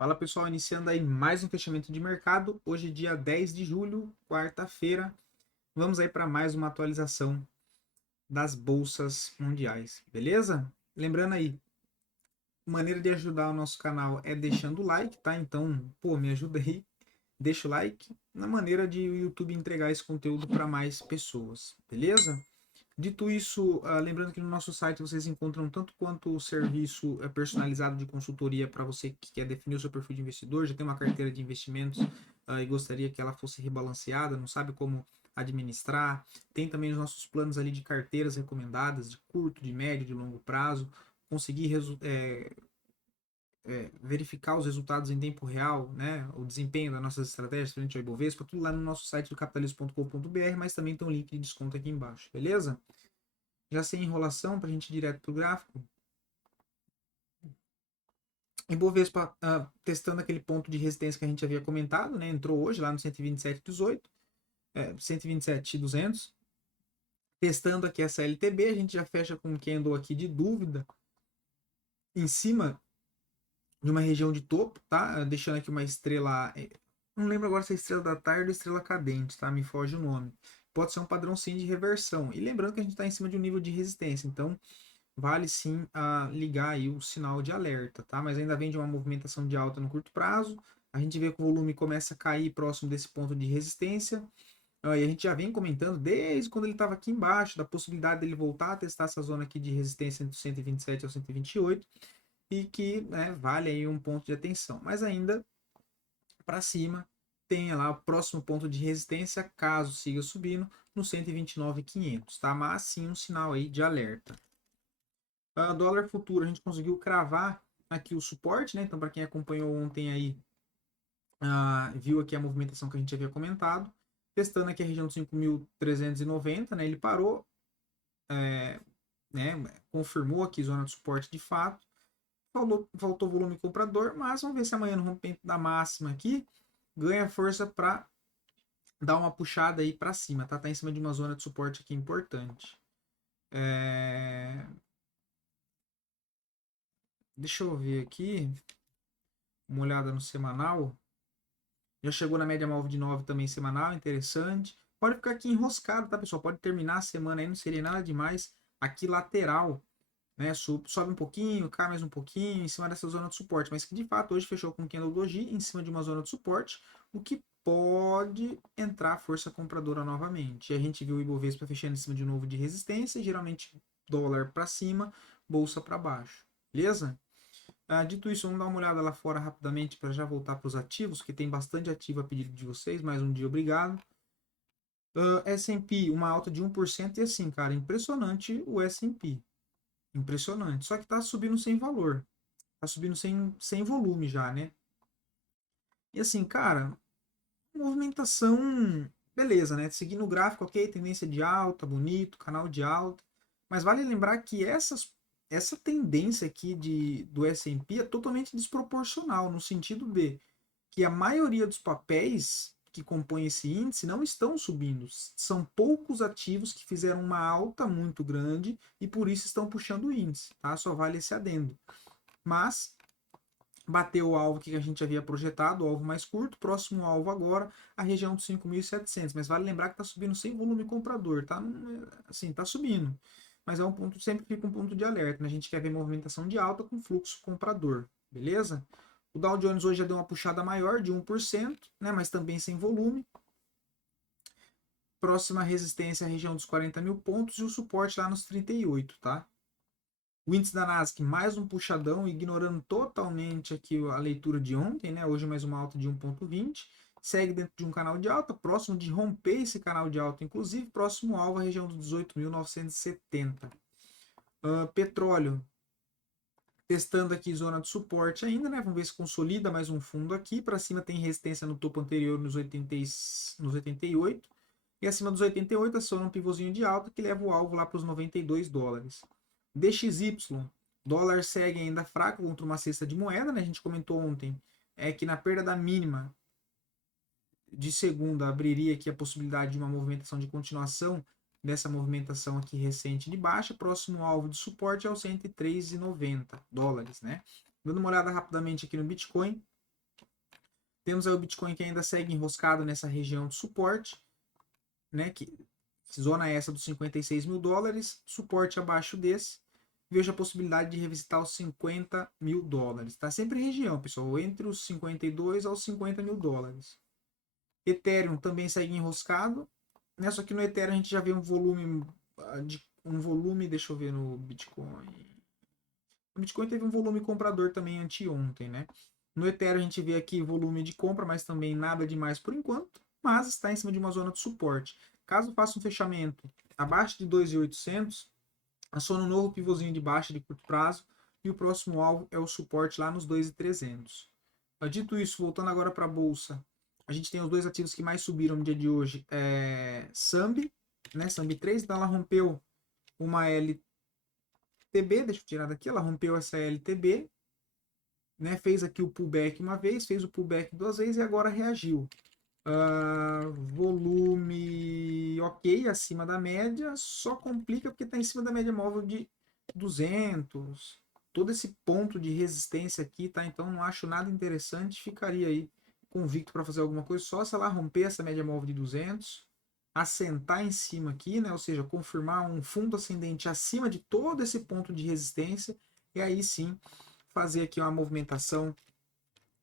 Fala pessoal, iniciando aí mais um fechamento de mercado. Hoje, dia 10 de julho, quarta-feira. Vamos aí para mais uma atualização das bolsas mundiais, beleza? Lembrando aí, maneira de ajudar o nosso canal é deixando o like, tá? Então, pô, me ajuda aí, deixa o like na maneira de o YouTube entregar esse conteúdo para mais pessoas, beleza? Dito isso, lembrando que no nosso site vocês encontram tanto quanto o serviço personalizado de consultoria para você que quer definir o seu perfil de investidor, já tem uma carteira de investimentos e gostaria que ela fosse rebalanceada, não sabe como administrar. Tem também os nossos planos ali de carteiras recomendadas, de curto, de médio, de longo prazo, conseguir verificar os resultados em tempo real, né, o desempenho das nossas estratégias frente ao Ibovespa, tudo lá no nosso site do capitalismo.com.br, mas também tem um link de desconto aqui embaixo, beleza? Já sem enrolação, para a gente ir direto para o gráfico. Ibovespa testando aquele ponto de resistência que a gente havia comentado, né? Entrou hoje lá no 127,18, 127,200. Testando aqui essa LTB, a gente já fecha com um candle aqui de dúvida em cima de uma região de topo, tá? Deixando aqui uma estrela, não lembro agora se é estrela da tarde ou estrela cadente, tá? Me foge o nome. Pode ser um padrão sim de reversão. E lembrando que a gente está em cima de um nível de resistência, então vale sim ligar aí o sinal de alerta, tá? Mas ainda vem de uma movimentação de alta no curto prazo. A gente vê que o volume começa a cair próximo desse ponto de resistência. E a gente já vem comentando desde quando ele estava aqui embaixo, da possibilidade dele voltar a testar essa zona aqui de resistência entre 127 e 128 e que, né, vale aí um ponto de atenção. Mas ainda para cima tem lá o próximo ponto de resistência, caso siga subindo, no 129,500, tá? Mas sim um sinal aí de alerta. Dólar futuro, a gente conseguiu cravar aqui o suporte, né? Então, para quem acompanhou ontem aí, viu aqui a movimentação que a gente havia comentado. Testando aqui a região de 5.390, né? Ele parou, né? Confirmou aqui zona de suporte de fato. Faltou volume comprador, mas vamos ver se amanhã no rompimento da máxima aqui ganha força para dar uma puxada aí para cima, tá? Tá em cima de uma zona de suporte aqui importante. Deixa eu ver aqui, uma olhada no semanal. Já chegou na média móvel de 9 também semanal, interessante. Pode ficar aqui enroscado, tá, pessoal? Pode terminar a semana aí, não seria nada demais. Aqui lateral, né? Sobe um pouquinho, cai mais um pouquinho, em cima dessa zona de suporte. Mas que de fato hoje fechou com candle doji em cima de uma zona de suporte, o que pode entrar força compradora novamente. E a gente viu o Ibovespa fechando em cima de novo de resistência, geralmente dólar para cima, bolsa para baixo. Beleza? Dito isso, vamos dar uma olhada lá fora rapidamente para já voltar para os ativos, que tem bastante ativo a pedido de vocês. Mais um dia, obrigado. S&P, uma alta de 1% e assim, cara, impressionante o S&P. Impressionante. Só que tá subindo sem valor. Tá subindo sem volume já, né? E assim, cara, movimentação, beleza, né? Seguindo o gráfico, ok, tendência de alta, bonito, canal de alta. Mas vale lembrar que essa tendência aqui do S&P é totalmente desproporcional, no sentido de que a maioria dos papéis que compõem esse índice não estão subindo. São poucos ativos que fizeram uma alta muito grande e por isso estão puxando o índice, tá? Só vale esse adendo. Mas bateu o alvo que a gente havia projetado, o alvo mais curto, próximo alvo agora, a região dos 5.700, mas vale lembrar que está subindo sem volume comprador, tá? Assim, tá subindo. Mas é um ponto, sempre fica um ponto de alerta, né? A gente quer ver movimentação de alta com fluxo comprador, beleza? O Dow Jones hoje já deu uma puxada maior de 1%, né? Mas também sem volume. Próxima resistência é a região dos 40 mil pontos e o suporte lá nos 38, tá? O índice da Nasdaq mais um puxadão, ignorando totalmente aqui a leitura de ontem, né? Hoje mais uma alta de 1,20. Segue dentro de um canal de alta, próximo de romper esse canal de alta, inclusive próximo alvo, a região dos 18.970. Petróleo, testando aqui zona de suporte ainda, né? Vamos ver se consolida mais um fundo aqui. Para cima tem resistência no topo anterior nos 88. E acima dos 88 aciona um pivôzinho de alta que leva o alvo lá para os 92 dólares. DXY, dólar segue ainda fraco contra uma cesta de moeda, né? A gente comentou ontem que na perda da mínima de segunda abriria aqui a possibilidade de uma movimentação de continuação dessa movimentação aqui recente de baixa. Próximo alvo de suporte é o 103,90 dólares, né? Dando uma olhada rapidamente aqui no Bitcoin, Temos aí o Bitcoin que ainda segue enroscado nessa região de suporte, né? Que zona essa dos 56 mil dólares, suporte abaixo desse. Vejo a possibilidade de revisitar os 50 mil dólares. Tá sempre em região, pessoal, entre os 52 aos 50 mil dólares. Ethereum também segue enroscado, né? Só que no Ethereum a gente já vê um volume deixa eu ver no Bitcoin. O Bitcoin teve um volume comprador também anteontem, né? No Ethereum a gente vê aqui volume de compra, mas também nada demais por enquanto, mas está em cima de uma zona de suporte. Caso faça um fechamento abaixo de 2.800, aciona um novo pivôzinho de baixa de curto prazo e o próximo alvo é o suporte lá nos 2.300. Dito isso, voltando agora para a bolsa, a gente tem os dois ativos que mais subiram no dia de hoje, Sambi, né? Sambi 3, então ela rompeu uma LTB, deixa eu tirar daqui, ela rompeu essa LTB, né? Fez aqui o pullback uma vez, fez o pullback duas vezes e agora reagiu. Volume ok, acima da média, só complica porque está em cima da média móvel de 200. Todo esse ponto de resistência aqui, tá? Então não acho nada interessante, ficaria aí convicto para fazer alguma coisa, só se ela romper essa média móvel de 200, assentar em cima aqui, né? Ou seja, confirmar um fundo ascendente acima de todo esse ponto de resistência, e aí sim fazer aqui uma movimentação,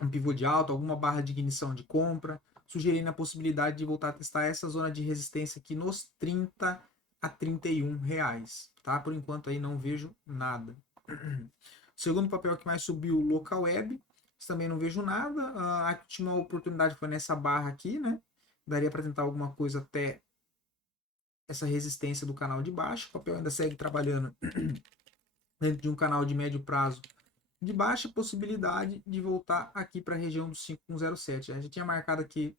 um pivô de alta, alguma barra de ignição de compra, sugerindo a possibilidade de voltar a testar essa zona de resistência aqui nos 30 a 31 reais, tá? Por enquanto aí não vejo nada. O segundo papel que mais subiu, Local Web, também não vejo nada. A última oportunidade foi nessa barra aqui, né? Daria para tentar alguma coisa até essa resistência do canal de baixo. O papel ainda segue trabalhando dentro de um canal de médio prazo de baixa possibilidade de voltar aqui para a região do 5107. A gente tinha marcado aqui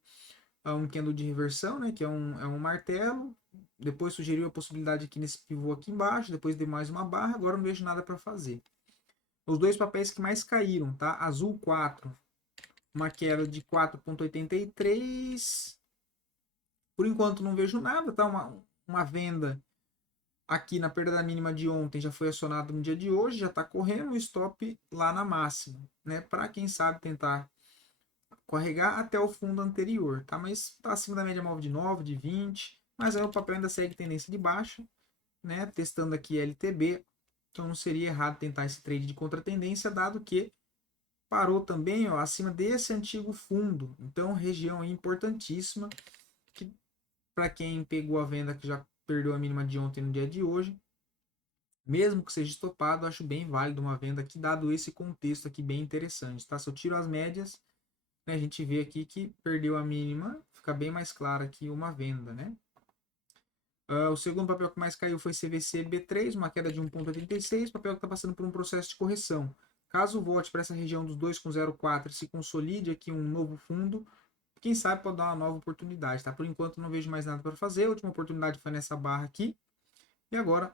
um candle de reversão, né, que é um martelo. Depois sugeriu a possibilidade aqui nesse pivô aqui embaixo, depois de mais uma barra, agora não vejo nada para fazer. Os dois papéis que mais caíram, tá? Azul 4, uma queda de 4,83. Por enquanto não vejo nada, tá? Uma venda aqui na perda mínima de ontem já foi acionado no dia de hoje, já está correndo o stop lá na máxima, né? Para quem sabe tentar carregar até o fundo anterior, tá? Mas está acima da média móvel de 9, de 20, mas aí o papel ainda segue tendência de baixa, né? Testando aqui LTB, então não seria errado tentar esse trade de contratendência, dado que parou também, ó, acima desse antigo fundo. Então, região importantíssima que para quem pegou a venda que já perdeu a mínima de ontem no dia de hoje, mesmo que seja estopado, acho bem válido uma venda aqui, dado esse contexto aqui bem interessante, tá? Se eu tiro as médias, né, a gente vê aqui que perdeu a mínima, fica bem mais clara aqui uma venda, né? O segundo papel que mais caiu foi CVC B3, uma queda de 1,86, papel que está passando por um processo de correção. Caso volte para essa região dos 2,04 e se consolide aqui um novo fundo, quem sabe pode dar uma nova oportunidade, tá? Por enquanto não vejo mais nada para fazer, a última oportunidade foi nessa barra aqui, e agora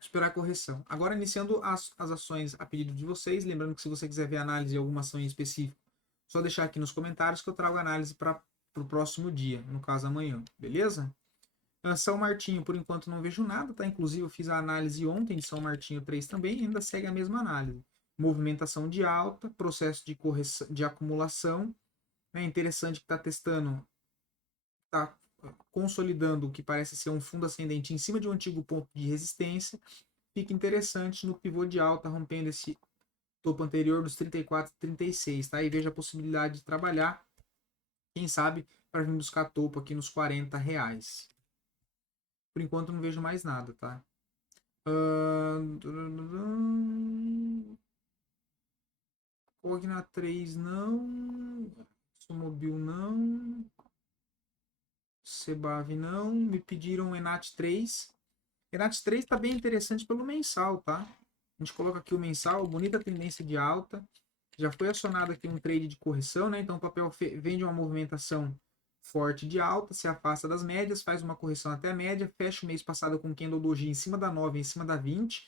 esperar a correção. Agora, iniciando as ações a pedido de vocês, lembrando que se você quiser ver análise de alguma ação em específico, só deixar aqui nos comentários que eu trago análise para o próximo dia, no caso amanhã, beleza? São Martinho, por enquanto não vejo nada, tá? Inclusive eu fiz a análise ontem de São Martinho 3 também, e ainda segue a mesma análise. Movimentação de alta, processo de correção, de acumulação, é interessante que está testando, está consolidando o que parece ser um fundo ascendente em cima de um antigo ponto de resistência, fica interessante no pivô de alta, rompendo esse topo anterior dos 34 e 36, tá? E veja a possibilidade de trabalhar, quem sabe, para vir buscar topo aqui nos 40 reais. Por enquanto não vejo mais nada, tá? Cogna 3 não. Sumobil não. Cebav não. Me pediram Enat 3. Enat 3 está bem interessante pelo mensal, tá? A gente coloca aqui o mensal, bonita tendência de alta. Já foi acionado aqui um trade de correção, né? Então o papel vem de uma movimentação forte de alta, se afasta das médias, faz uma correção até a média, fecha o mês passado com candle doji em cima da 9, em cima da 20,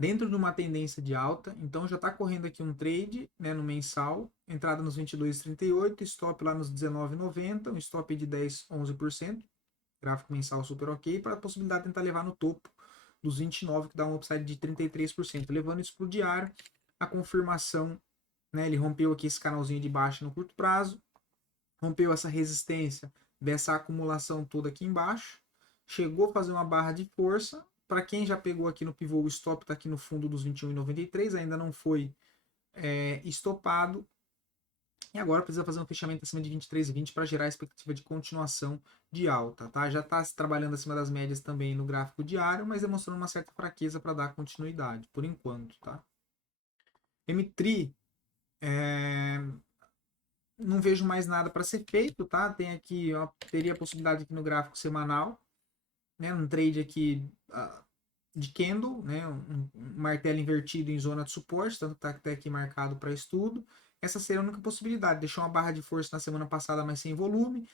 dentro de uma tendência de alta. Então já está correndo aqui um trade, né, no mensal, entrada nos 22,38, stop lá nos 19,90, um stop de 10, 11%, gráfico mensal super ok, para a possibilidade de tentar levar no topo dos 29, que dá um upside de 33%, levando isso para o diário, a confirmação, né? Ele rompeu aqui esse canalzinho de baixa no curto prazo, rompeu essa resistência dessa acumulação toda aqui embaixo, chegou a fazer uma barra de força. Para quem já pegou aqui no pivô, o stop está aqui no fundo dos 21,93, ainda não foi estopado. E agora precisa fazer um fechamento acima de 23,20 para gerar a expectativa de continuação de alta, tá? Já está se trabalhando acima das médias também no gráfico diário, mas demonstrando uma certa fraqueza para dar continuidade, por enquanto, tá? M3, não vejo mais nada para ser feito, tá? Tem aqui, teria a possibilidade aqui no gráfico semanal, né? Um trade aqui de candle, né? Um martelo invertido em zona de suporte, tanto que tá até aqui marcado para estudo. Essa seria a única possibilidade. Deixou uma barra de força na semana passada, mas sem volume.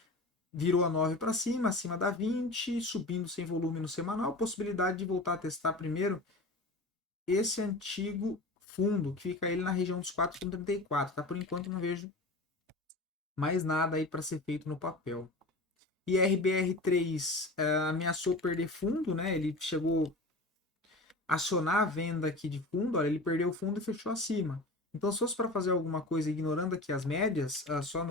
Virou a 9 para cima, acima da 20, subindo sem volume no semanal. Possibilidade de voltar a testar primeiro esse antigo fundo, que fica ele na região dos 4,34, tá? Por enquanto não vejo mais nada aí para ser feito no papel. E RBR3 ameaçou perder fundo, né? Ele chegou a acionar a venda aqui de fundo, olha, ele perdeu o fundo e fechou acima. Então, se fosse para fazer alguma coisa ignorando aqui as médias, só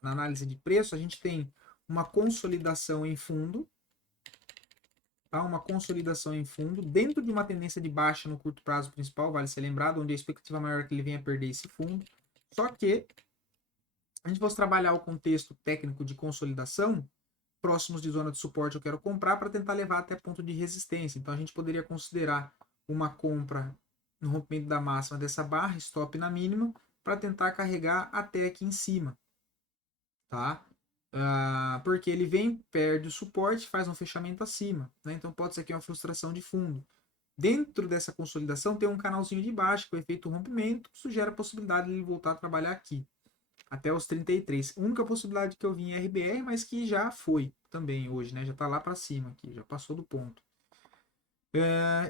na análise de preço, a gente tem uma consolidação em fundo, tá? Uma consolidação em fundo, dentro de uma tendência de baixa no curto prazo principal, vale ser lembrado, onde a expectativa maior é que ele venha a perder esse fundo. Só que, a gente fosse trabalhar o contexto técnico de consolidação, próximos de zona de suporte eu quero comprar para tentar levar até ponto de resistência. Então a gente poderia considerar uma compra no rompimento da máxima dessa barra, stop na mínima, para tentar carregar até aqui em cima, tá? Porque ele vem, perde o suporte, faz um fechamento acima, né? Então pode ser aqui uma frustração de fundo. Dentro dessa consolidação tem um canalzinho de baixo, que é o efeito rompimento, que sugere a possibilidade de ele voltar a trabalhar aqui até os 33. Única possibilidade que eu vi em RBR, mas que já foi também hoje, né? Já tá lá para cima aqui, já passou do ponto.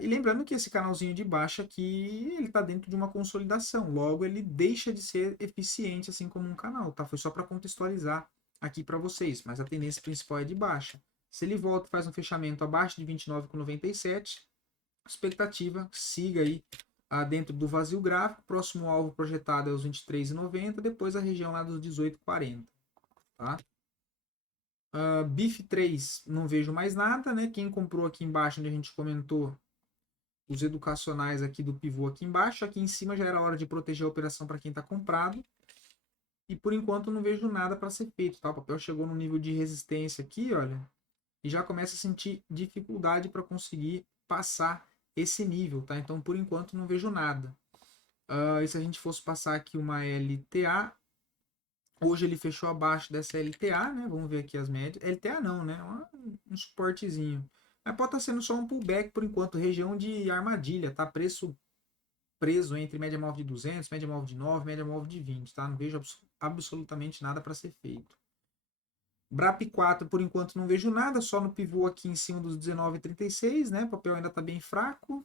E lembrando que esse canalzinho de baixo aqui, ele tá dentro de uma consolidação. Logo, ele deixa de ser eficiente assim como um canal, tá? Foi só para contextualizar aqui para vocês, mas a tendência principal é de baixa. Se ele volta e faz um fechamento abaixo de 29,97, expectativa siga aí dentro do vazio gráfico. Próximo alvo projetado é os 23,90, depois a região lá dos 18,40, tá? BIF 3, não vejo mais nada, né? Quem comprou aqui embaixo, onde a gente comentou os educacionais aqui do pivô aqui embaixo, aqui em cima já era hora de proteger a operação para quem está comprado. E por enquanto não vejo nada para ser feito, tá? O papel chegou no nível de resistência aqui, olha, e já começa a sentir dificuldade para conseguir passar esse nível, tá? Então por enquanto não vejo nada. E se a gente fosse passar aqui uma LTA, hoje ele fechou abaixo dessa LTA, né? Vamos ver aqui as médias. LTA não, né? Um suportezinho. Mas pode estar sendo só um pullback por enquanto, região de armadilha, tá? Preço preso entre média móvel de 200, média móvel de 9, média móvel de 20, tá? Não vejo absolutamente nada para ser feito. BRAP 4, por enquanto não vejo nada, só no pivô aqui em cima dos 19,36, né? O papel ainda está bem fraco.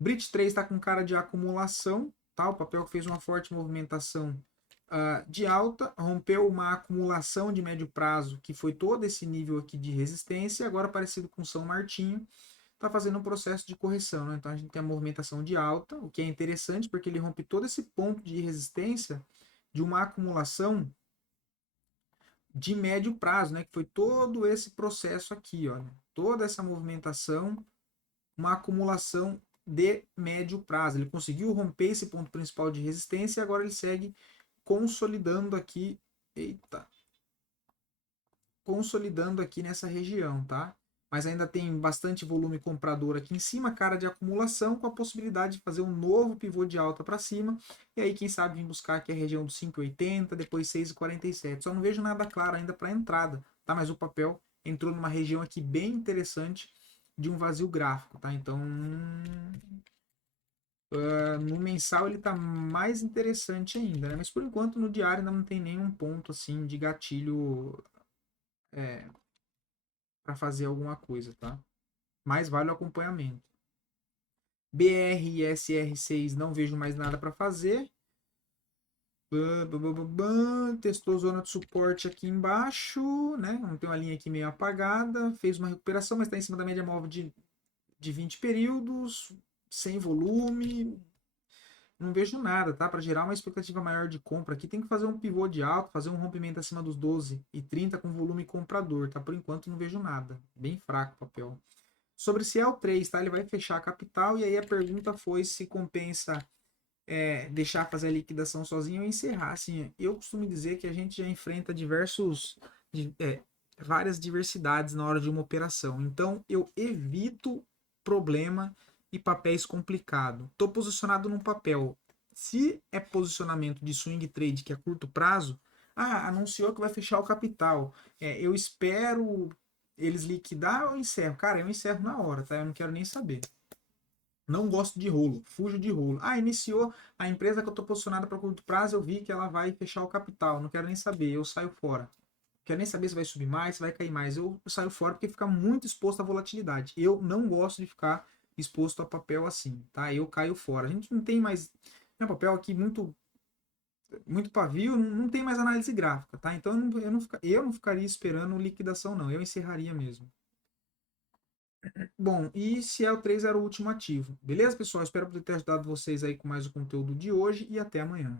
BRIT 3 está com cara de acumulação, tá? O papel fez uma forte movimentação de alta, rompeu uma acumulação de médio prazo, que foi todo esse nível aqui de resistência, agora parecido com São Martinho, está fazendo um processo de correção, né? Então a gente tem a movimentação de alta, o que é interessante porque ele rompe todo esse ponto de resistência de uma acumulação de médio prazo, né? Que foi todo esse processo aqui, olha, toda essa movimentação, uma acumulação de médio prazo. Ele conseguiu romper esse ponto principal de resistência e agora ele segue consolidando aqui, eita, consolidando aqui nessa região, tá? Mas ainda tem bastante volume comprador aqui em cima, cara de acumulação, com a possibilidade de fazer um novo pivô de alta para cima. E aí, quem sabe, vir buscar aqui a região dos 5,80, depois 6,47. Só não vejo nada claro ainda para entrada, tá? Mas o papel entrou numa região aqui bem interessante de um vazio gráfico, tá? Então, no mensal ele tá mais interessante ainda, né? Mas por enquanto no diário ainda não tem nenhum ponto assim de gatilho para fazer alguma coisa, tá? Mas vale o acompanhamento. BR e SR6 não vejo mais nada para fazer. Testou zona de suporte aqui embaixo, né? Não tem uma linha aqui meio apagada. Fez uma recuperação, mas está em cima da média móvel de 20 períodos, sem volume. não vejo nada, tá? Para gerar uma expectativa maior de compra aqui, tem que fazer um pivô de alto, fazer um rompimento acima dos 12,30 com volume comprador, tá? Por enquanto não vejo nada. Bem fraco o papel. Sobre CL3, tá? Ele vai fechar a capital e aí a pergunta foi se compensa deixar fazer a liquidação sozinho ou encerrar. Assim, eu costumo dizer que a gente já enfrenta várias diversidades na hora de uma operação. Então, eu evito problema e papéis complicados. Estou posicionado num papel. Se é posicionamento de swing trade, que é curto prazo, anunciou que vai fechar o capital. Eu espero eles liquidar ou encerro? Cara, eu encerro na hora, tá? Eu não quero nem saber. Não gosto de rolo, fujo de rolo. Iniciou a empresa que eu estou posicionada para curto prazo, eu vi que ela vai fechar o capital. Não quero nem saber, eu saio fora. Não quero nem saber se vai subir mais, se vai cair mais. Eu saio fora porque fica muito exposto à volatilidade. Eu não gosto de ficar exposto a papel assim, tá? Eu caio fora. A gente não tem mais papel aqui muito pavio, não tem mais análise gráfica, tá? Então eu não ficaria esperando liquidação, não. Eu encerraria mesmo. Bom, e Ciel 3 era o último ativo. Beleza, pessoal? Espero poder ter ajudado vocês aí com mais o conteúdo de hoje e até amanhã.